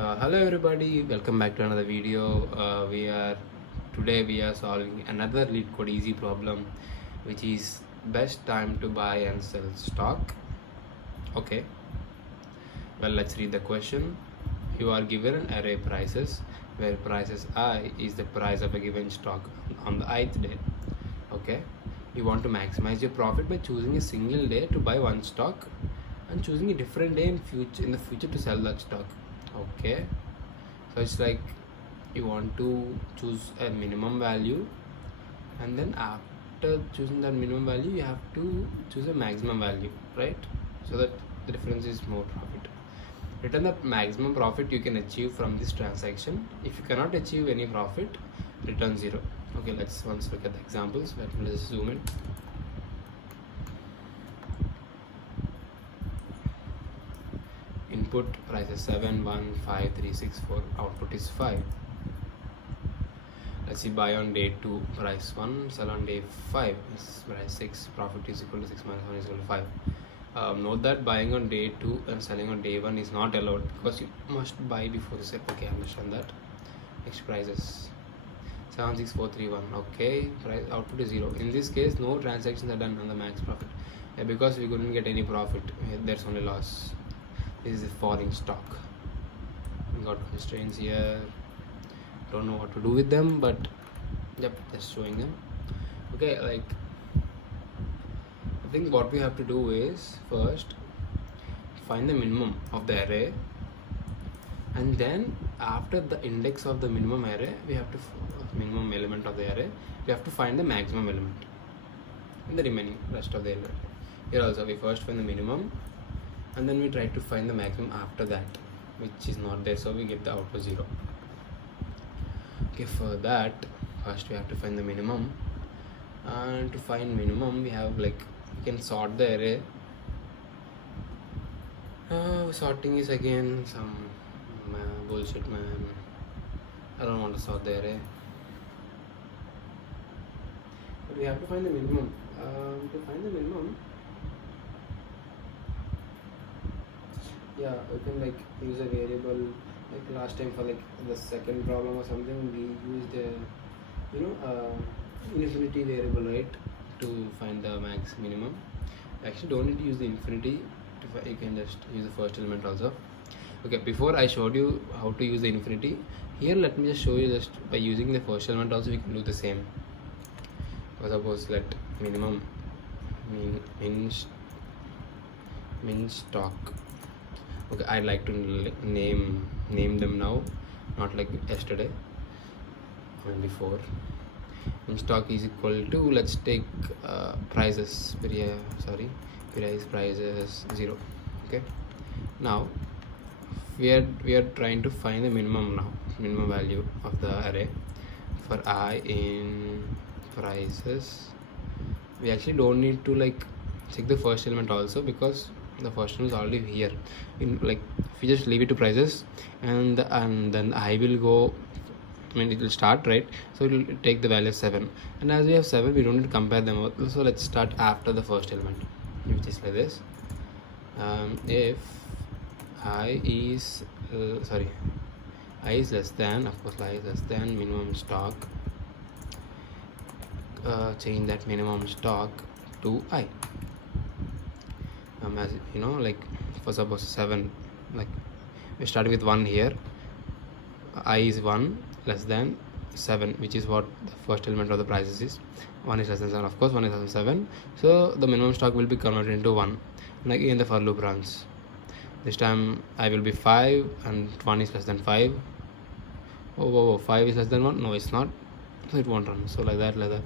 Hello everybody, welcome back to another video. Today we are solving another LeetCode easy problem, which is best time to buy and sell stock. Okay, well, let's read the question. You are given an array prices where prices I is the price of a given stock on the ith day. Okay, you want to maximize your profit by choosing a single day to buy one stock and choosing a different day in the future to sell that stock. Okay, so it's like you want to choose a minimum value, and then after choosing that minimum value you have to choose a maximum value, right? So that the difference is more profit. Return the maximum profit you can achieve from this transaction. If you cannot achieve any profit, return 0. Okay, let's once look at the examples. Let's zoom in. Input price is 7, 1, 5, 3, 6, 4. Output is 5. Let's see, buy on day 2, price 1, sell on day 5, price 6, profit is equal to 6 minus 1 is equal to 5. Note that buying on day 2 and selling on day 1 is not allowed because you must buy before you sell. Okay, understand that. Next, prices 76431. Okay, price output is 0. In this case, no transactions are done on the max profit. Yeah, because we couldn't get any profit, there's only loss. This is a falling stock. We got constraints here. Don't know what to do with them, but yep, just showing them. Okay, like I think what we have to do is first find the minimum of the array, and then after the index of the minimum array, we have to minimum element of the array. We have to find the maximum element and the remaining rest of the array. Here also we first find the minimum, and then we try to find the maximum after that, which is not there, so we get the output 0. Okay, for that first we have to find the minimum, and to find minimum we have we can sort the array. Sorting is again some bullshit, man. I don't want to sort the array, but we have to find the minimum. To find the minimum, yeah, we can use a variable. Like last time for the second problem or something, we used a infinity variable, right, to find the max minimum. Actually don't need to use the infinity. You can just use the first element also. Okay, before I showed you how to use the infinity, here let me just show you just by using the first element also we can do the same. Suppose let minimum min stock. Okay, I'd like to name them now, not like yesterday and before. In stock is equal to, let's take prices, prices 0. Okay, now we are trying to find the minimum now, minimum value of the array for I in prices. We actually don't need to check the first element also, because the first one is already here. If you just leave it to prices, and then I will go, it will start, right? So it will take the value 7, and as we have 7, we don't need to compare them. So let's start after the first element, which is like this. If I is less than, of course, I is less than minimum stock, change that minimum stock to I. As you know, for suppose 7, we start with 1 here. I is 1 less than 7, which is what the first element of the prices is. 1 is less than 7, of course 1 is less than 7, so the minimum stock will be converted into 1. And again the for loop runs. This time I will be 5 and 1 is less than 5. 5 is less than 1, no it's not, so it won't run. So like that, and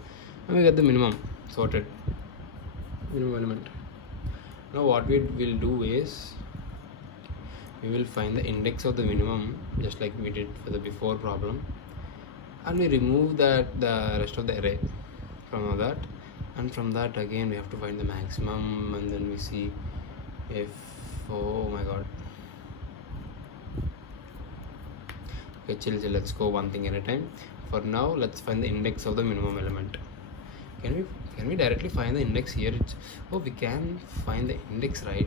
we get the minimum sorted, minimum element. Now what we will do is we will find the index of the minimum, just like we did for the before problem, and we remove the rest of the array from that, and from that again we have to find the maximum, and then we see if, oh my god. Okay, chill, let's go one thing at a time. For now, let's find the index of the minimum element. Can we directly find the index here? We can find the index, right?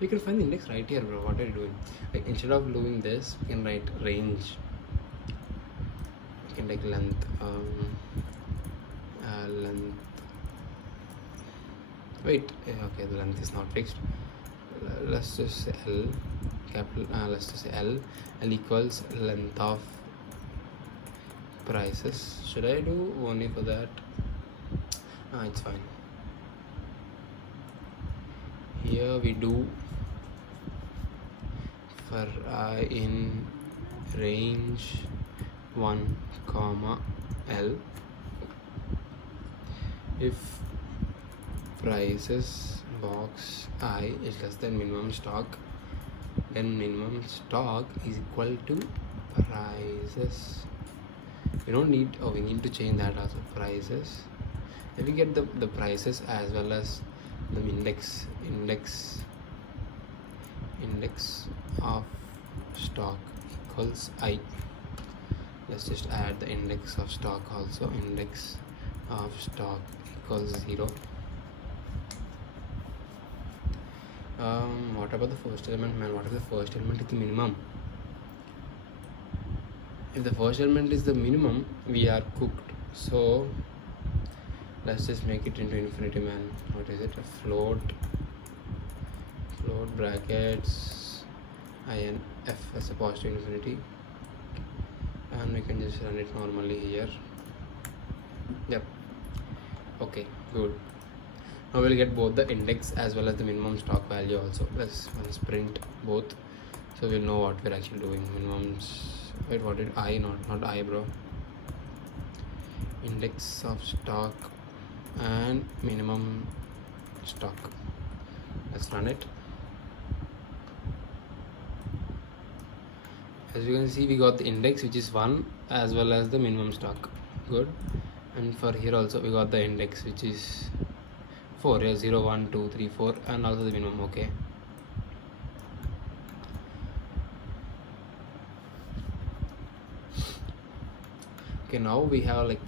We can find the index right here, bro. What are you doing? Like, instead of doing this, we can write range. We can take length. Length. Wait. Okay, the length is not fixed. Let's just say L. Capital. Let's just say L. L equals length of prices. Should I do only for that? It's fine. Here we do for I in range 1 comma L. If prices box I is less than minimum stock, then minimum stock is equal to prices. We don't need, we need to change that also. Prices, if we get the prices as well as the index of stock equals I. Let's just add the index of stock also. Index of stock equals 0. What about the first element, man? What if the first element is the minimum? If the first element is the minimum, we are cooked. So let's just make it into infinity, man. What is it? A float brackets inf as opposed to infinity, and we can just run it normally here. Yep. Okay, good. Now we'll get both the index as well as the minimum stock value also. Let's print both, so we'll know what we're actually doing. Minimums. Wait, what did I? Not I, bro. Index of stock and minimum stock. Let's run it. As you can see, we got the index, which is 1, as well as the minimum stock. Good. And for here also we got the index, which is 4. Yeah, 0, 1, 2, 3, 4, and also the minimum. Okay. Okay, now we have like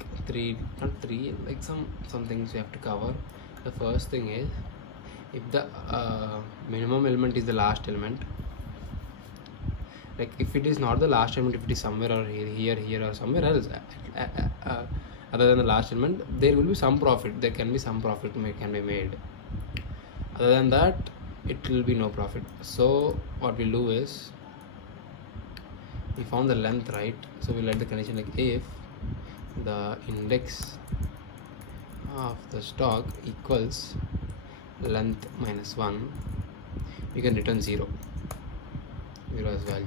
some things we have to cover. The first thing is, if the minimum element is the last element, like if it is not the last element, if it is somewhere or here or somewhere else other than the last element, there will be some profit. There can be some profit can be made. Other than that, it will be no profit. So what we'll do is, we found the length, right? So we'll let the condition like, if the index of the stock equals length minus 1, we can return 0 as value,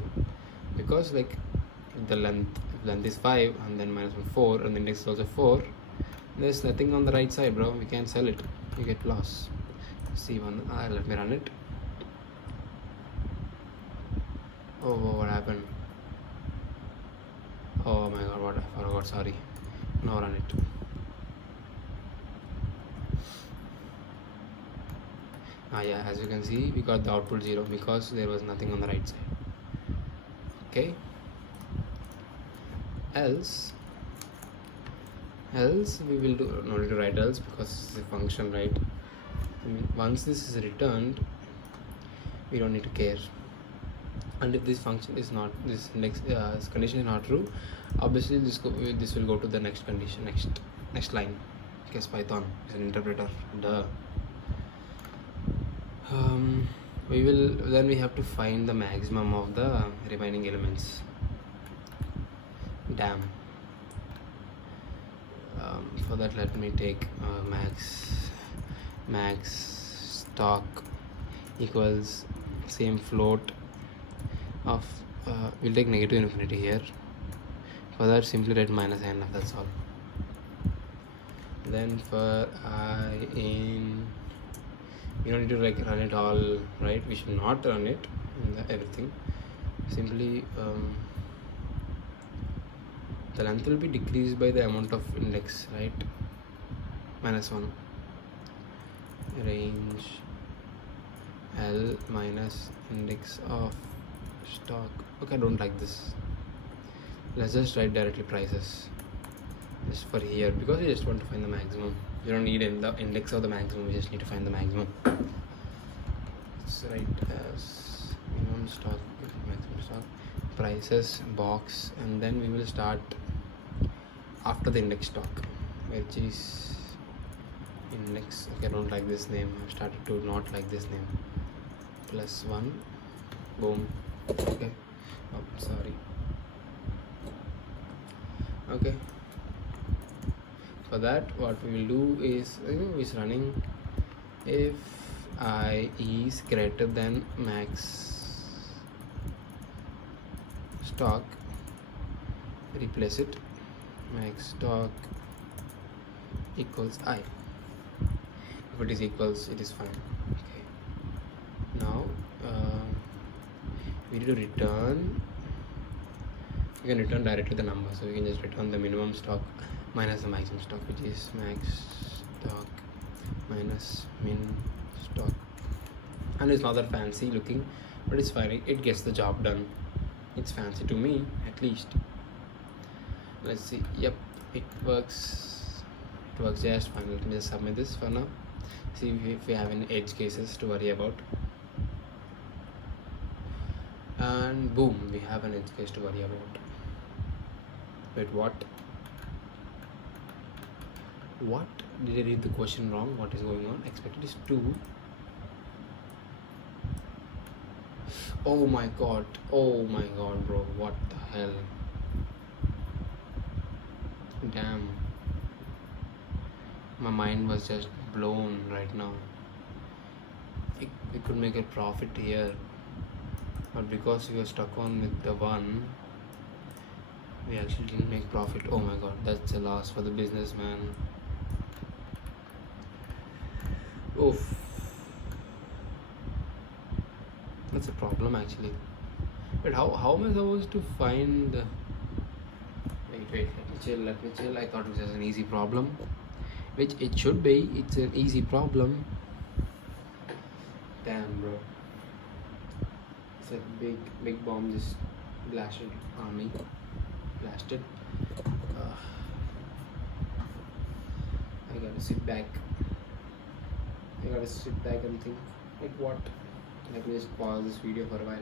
because like if the length is 5 and then minus 1 4 and the index is also 4, there's nothing on the right side, bro. We can't sell it, you get loss. See one. Let me run it. Oh, what happened? Oh my god, what I forgot, sorry. Now run it. Yeah, as you can see, we got the output 0 because there was nothing on the right side. Okay. Else we will do, no need to write else because it's a function, right? Once this is returned, we don't need to care. And if this function is not, this next condition is not true, obviously this will go to the next condition, next line, because Python is an interpreter. Duh. We have to find the maximum of the remaining elements. Damn. For that, let me take max stock equals same float of we'll take negative infinity here. For that, simply write minus n, that's all. Then for I in, you don't need to like run it all, right? We should not run it everything. Simply the length will be decreased by the amount of index, right? Minus 1. Range L minus index of stock. Okay, I don't like this. Let's just write directly prices just for here, because we just want to find the maximum. You don't need the index of the maximum, we just need to find the maximum. let's write as minimum stock, maximum stock, prices box, and then we will start after the index stock, which is index. Okay, I don't like this name. I've started to not like this name. +1, boom. Okay, oh sorry. Okay, for that what we will do is running if I is greater than max stock, replace it, max stock equals I. If it is equals, it is fine. Okay, now we need to return. You can return directly the number, so you can just return the minimum stock minus the maximum stock, which is max stock minus min stock. And it's not that fancy looking, but it's fine. It gets the job done. It's fancy to me, at least. Let's see. Yep, it works. It works just fine. Let me just submit this for now. See if we have any edge cases to worry about. And boom, we have an edge case to worry about. Wait, what? What? Did I read the question wrong? What is going on? Expected is 2. Oh my god. Oh my god, bro. What the hell? Damn. My mind was just blown right now. We could make a profit here. But because we were stuck on with the 1, we actually didn't make profit. Oh my god, that's a loss for the businessman. Oof. That's a problem actually. But how am I supposed to find the... Wait, let me chill. I thought it was just an easy problem, which it should be. It's an easy problem. Damn, bro. It's a big bomb just blasted on me. Blasted. I gotta sit back. I gotta sit back and think, like what? Let me just pause this video for a while.